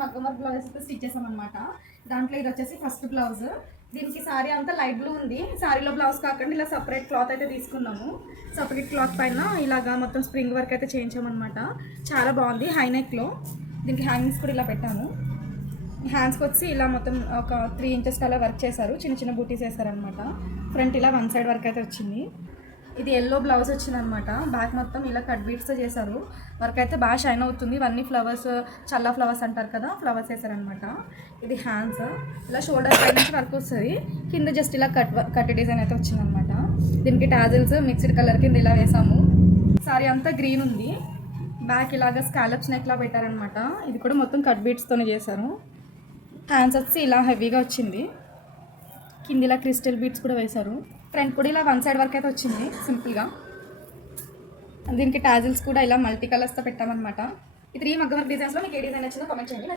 మగ్గం work blouses అయితే stitch చేసామన్నమాట. దాంట్లో ఇది వచ్చేసి ఫస్ట్ బ్లౌజ్. దీనికి సారీ అంతా లైట్ బ్లూ ఉంది. సారీలో బ్లౌజ్ కాకుండా ఇలా సపరేట్ క్లాత్ అయితే తీసుకున్నాము. సపరేట్ క్లాత్ పైన ఇలాగా మొత్తం స్ప్రింగ్ వర్క్ అయితే చేయించామన్నమాట. చాలా బాగుంది. హై నెక్లో దీనికి హ్యాంగింగ్స్ కూడా ఇలా పెట్టాము. హ్యాండ్స్కి వచ్చి ఇలా మొత్తం ఒక 3 ఇంచెస్ అలా వర్క్ చేశారు. చిన్న చిన్న బూటీస్ వేసారనమాట. ఫ్రంట్ ఇలా 1 సైడ్ వర్క్ అయితే వచ్చింది. ఇది ఎల్లో బ్లౌజ్ వచ్చిందనమాట. బ్యాక్ మొత్తం ఇలా కట్ బీట్స్తో చేశారు. వర్క్ అయితే బాగా షైన్ అవుతుంది. ఇవన్నీ ఫ్లవర్స్, చల్ల ఫ్లవర్స్ అంటారు కదా, ఫ్లవర్స్ వేసారనమాట. ఇది హ్యాండ్స్ ఇలా షోల్డర్ పై నుంచి వర్క్ వస్తుంది. కింద జస్ట్ ఇలా కట్ డిజైన్ అయితే వచ్చిందనమాట. దీనికి టాజిల్స్ మిక్స్డ్ కలర్ కింద ఇలా వేసాము. సారీ అంతా గ్రీన్ ఉంది. బ్యాక్ ఇలాగ స్కాలప్స్ నెక్లా పెట్టారనమాట. ఇది కూడా మొత్తం కట్ బీట్స్తోనే చేశారు. హ్యాండ్స్ వచ్చి ఇలా హెవీగా వచ్చింది. కింద ఇలా క్రిస్టల్ బీట్స్ కూడా వేశారు. ఫ్రంట్ కూడా ఇలా 1 సైడ్ వర్క్ అయితే వచ్చింది సింపుల్గా. దీనికి టాజిల్స్ కూడా ఇలా మల్టీ కలర్స్తో పెట్టామన్నమాట. ఈ 3 మగ్గం వర్క్ డిజైన్స్లో మీకు ఏ డిజైన్ వచ్చిందో కామెంట్ చేయండి.